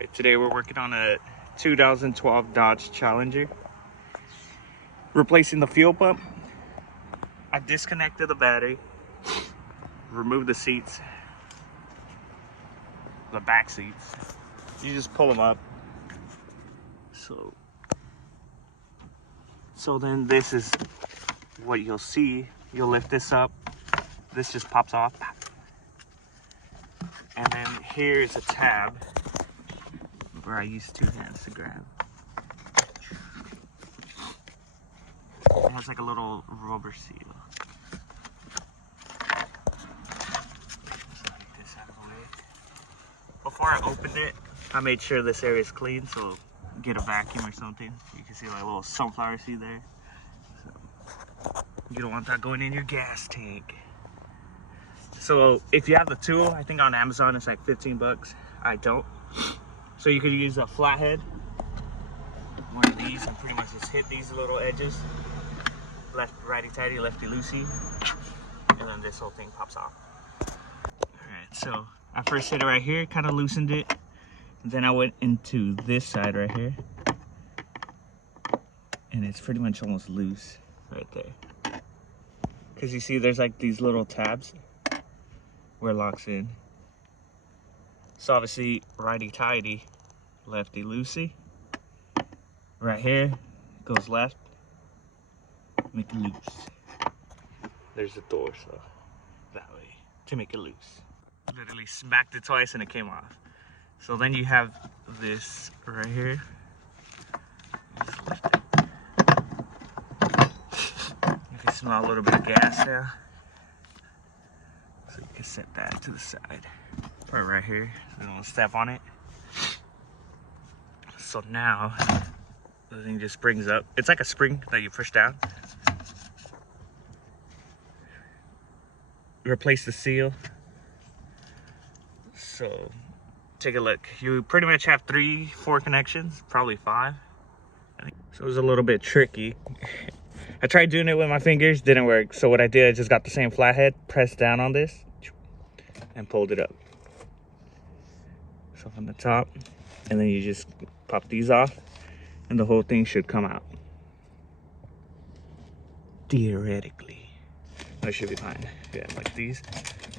Right, today we're working on a 2012 Dodge Challenger. Replacing the fuel pump. I disconnected the battery, removed the seats, the back seats. You just pull them up. So then this is what you'll see. You'll lift this up. This just pops off. And then here is a tab where I use two hands to grab. It has like a little rubber seal. This out of the way. Before I opened it, I made sure this area is clean, so get a vacuum or something. You can see like a little sunflower seed there. So you don't want that going in your gas tank. So if you have the tool, I think on Amazon it's like 15 bucks. I don't. So you could use a flathead, one of these, and pretty much just hit these little edges. Left righty-tighty, lefty-loosey. And then this whole thing pops off. Alright, so I first hit it right here, kind of loosened it. Then I went into this side right here. And it's pretty much almost loose right there. Because you see there's like these little tabs where it locks in. So obviously righty-tighty, lefty-loosey. Right here goes left, make it loose. There's the door, so that way to make it loose. Literally smacked it twice and it came off. So then you have this right here. Just lift it. You can smell a little bit of gas there. So you can set that to the side. Right here, so you don't step on it. So now the thing just springs up. It's like a spring that you push down. Replace the seal. So take a look. You pretty much have 3-4 connections, probably 5. So it was a little bit tricky. I tried doing it with my fingers, didn't work. So what I did, I just got the same flathead, pressed down on this, and pulled it up. So from the top, and then you just pop these off, and the whole thing should come out. Theoretically. That should be fine. Yeah, like these.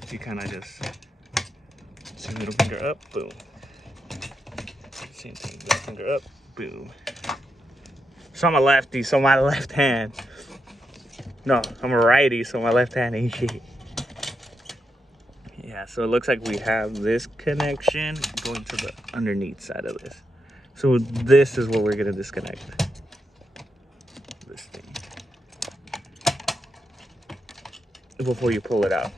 So you kind of just see middle finger up, boom. Same thing, middle finger up, boom. So I'm a lefty, so my left hand. No, I'm a righty, so my left hand ain't shit. Yeah, so it looks like we have this connection going to the underneath side of this. So this is what we're gonna disconnect. This thing. Before you pull it out.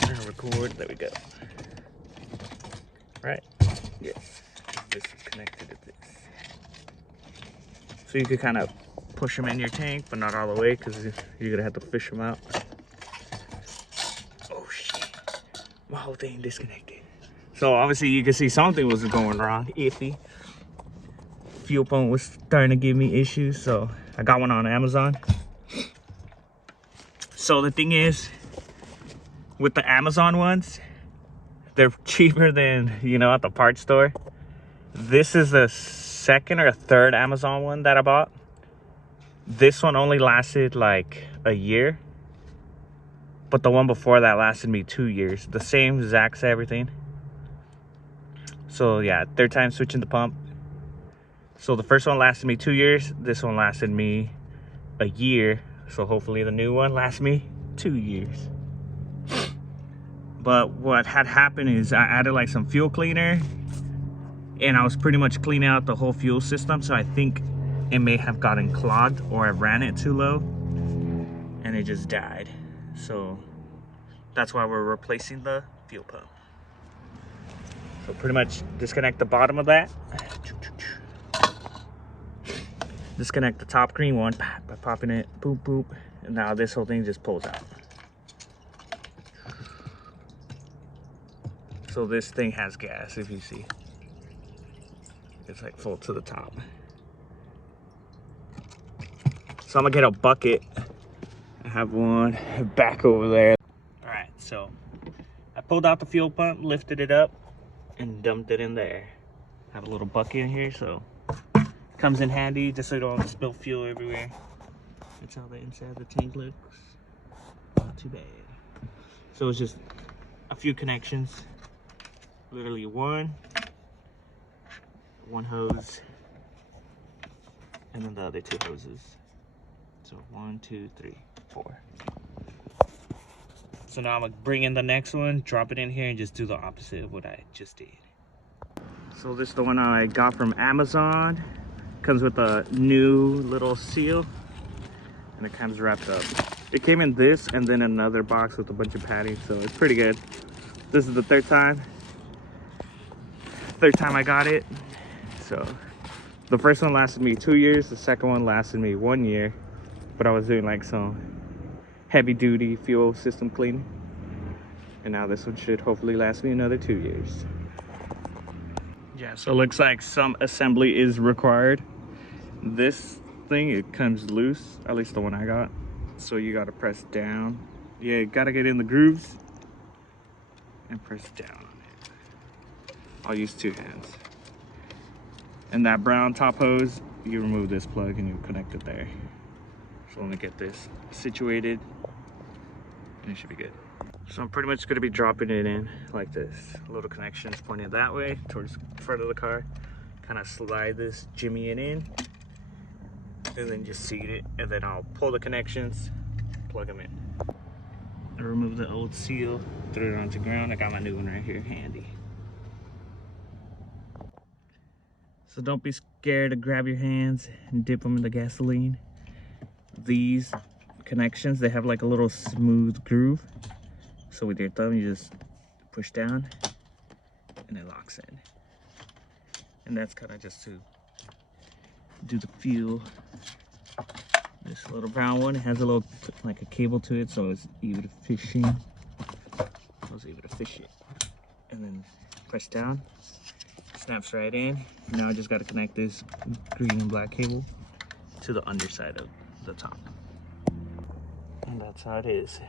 I'm gonna record, there we go. Right? Yes, this is connected to this. So you could kind of push them in your tank, but not all the way, because you're gonna have to fish them out. Oh shit, my whole thing disconnected. So obviously you can see something was going wrong, iffy. Fuel pump was starting to give me issues, so I got one on Amazon. So the thing is, with the Amazon ones, they're cheaper than, you know, at the parts store. This is the second or third Amazon one that I bought. This one only lasted like a year, but the one before that lasted me 2 years. The same exact everything. So yeah, third time switching the pump. So the first one lasted me 2 years. This one lasted me a year. So hopefully the new one lasts me 2 years. But what had happened is I added like some fuel cleaner, and I was pretty much cleaning out the whole fuel system. So I think it may have gotten clogged, or I ran it too low and it just died. So that's why we're replacing the fuel pump. So pretty much disconnect the bottom of that. Disconnect the top green one by popping it, boop, boop. And now this whole thing just pulls out. So this thing has gas, if you see. It's like full to the top. So I'm gonna get a bucket. I have one back over there. All right, so I pulled out the fuel pump, lifted it up, and dumped it in there. Have a little bucket in here, so it comes in handy just so you don't spill fuel everywhere. That's how the inside of the tank looks. Not too bad. So it's just a few connections. Literally one hose, and then the other 2 hoses. So 1, 2, 3, 4. So now I'm gonna bring in the next one, drop it in here, and just do the opposite of what I just did. So this is the one I got from Amazon. Comes with a new little seal, and it comes wrapped up. It came in this and then another box with a bunch of padding, so it's pretty good. This is the third time I got it. So the first one lasted me 2 years, the second one lasted me 1 year, but I was doing like some heavy duty fuel system cleaning, and now this one should hopefully last me another 2 years. Yeah, so it looks like some assembly is required. This thing, it comes loose, at least the one I got, so you got to press down. Yeah, you got to get in the grooves and press down on it. I'll use 2 hands. And that brown top hose, you remove this plug and you connect it there. So let me get this situated, and it should be good. So I'm pretty much going to be dropping it in like this. Little connections pointed that way towards the front of the car. Kind of slide this, jimmy it in, and then just seat it. And then I'll pull the connections, plug them in. I remove the old seal, throw it onto ground. I got my new one right here handy. So don't be scared to grab your hands and dip them in the gasoline. These connections, they have like a little smooth groove. So with your thumb, you just push down and it locks in. And that's kind of just to do the fuel. This little brown one, it has a little, like a cable to it, so it's easy to fish in. It's easy to fish it. And then press down, snaps right in. Now I just got to connect this green and black cable to the underside of the top. And that's how it is.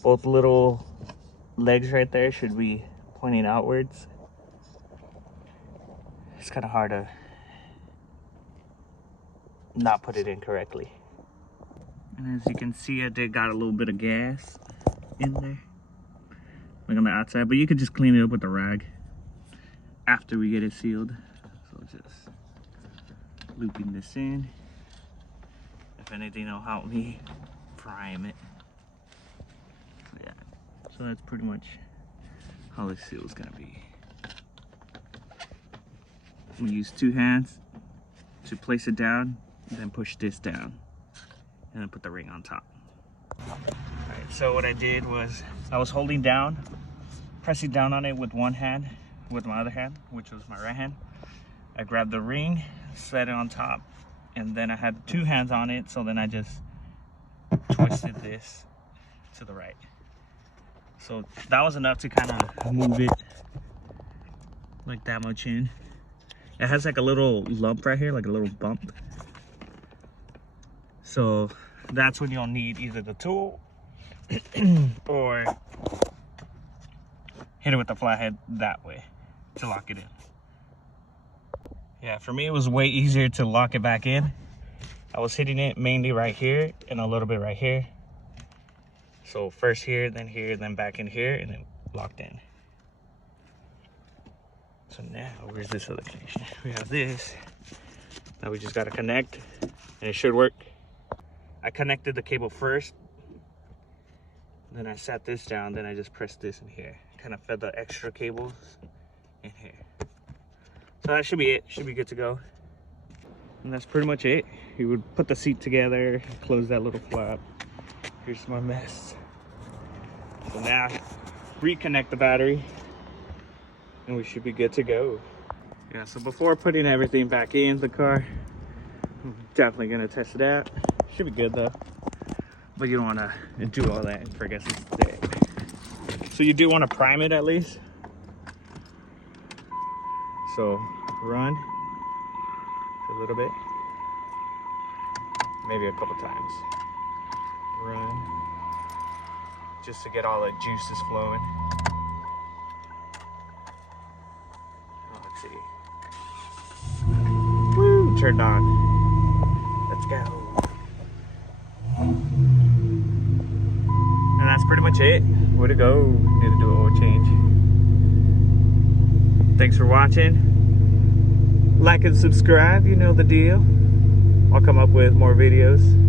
Both little legs right there should be pointing outwards. It's kind of hard to not put it in correctly. And as you can see, I did got a little bit of gas in there, like on the outside, but you could just clean it up with a rag after we get it sealed. So just looping this in. If anything, it'll help me prime it. So yeah, so that's pretty much how this seal is gonna be. We use 2 hands to place it down, then push this down, and then put the ring on top. Alright, so what I did was I was holding down, pressing down on it with one hand, with my other hand, which was my right hand. I grabbed the ring, set it on top, and then I had 2 hands on it, so then I just twisted this to the right. So that was enough to kind of move it like that much in. It has like a little lump right here, like a little bump. So that's when you'll need either the tool or hit it with the flathead that way to lock it in. Yeah, for me it was way easier to lock it back in. I was hitting it mainly right here and a little bit right here. So first here, then back in here, and then locked in. So now, where's this other connection? We have this. Now we just gotta connect, and it should work. I connected the cable first, then I sat this down, then I just pressed this in here. Kind of fed the extra cables in here. So that should be it, should be good to go. And that's pretty much it. You would put the seat together, close that little flap. Here's my mess. So now, reconnect the battery, and we should be good to go. Yeah, so before putting everything back in the car, I'm definitely gonna test it out. Should be good though, but you don't wanna do all that and forget it's there. So you do wanna prime it at least. So run a little bit, maybe a couple times. Run, just to get all the juices flowing. Oh, let's see. Woo, turned on. Let's go. And that's pretty much it. Way to go. Need to do an oil change. Thanks for watching. Like and subscribe, you know the deal. I'll come up with more videos.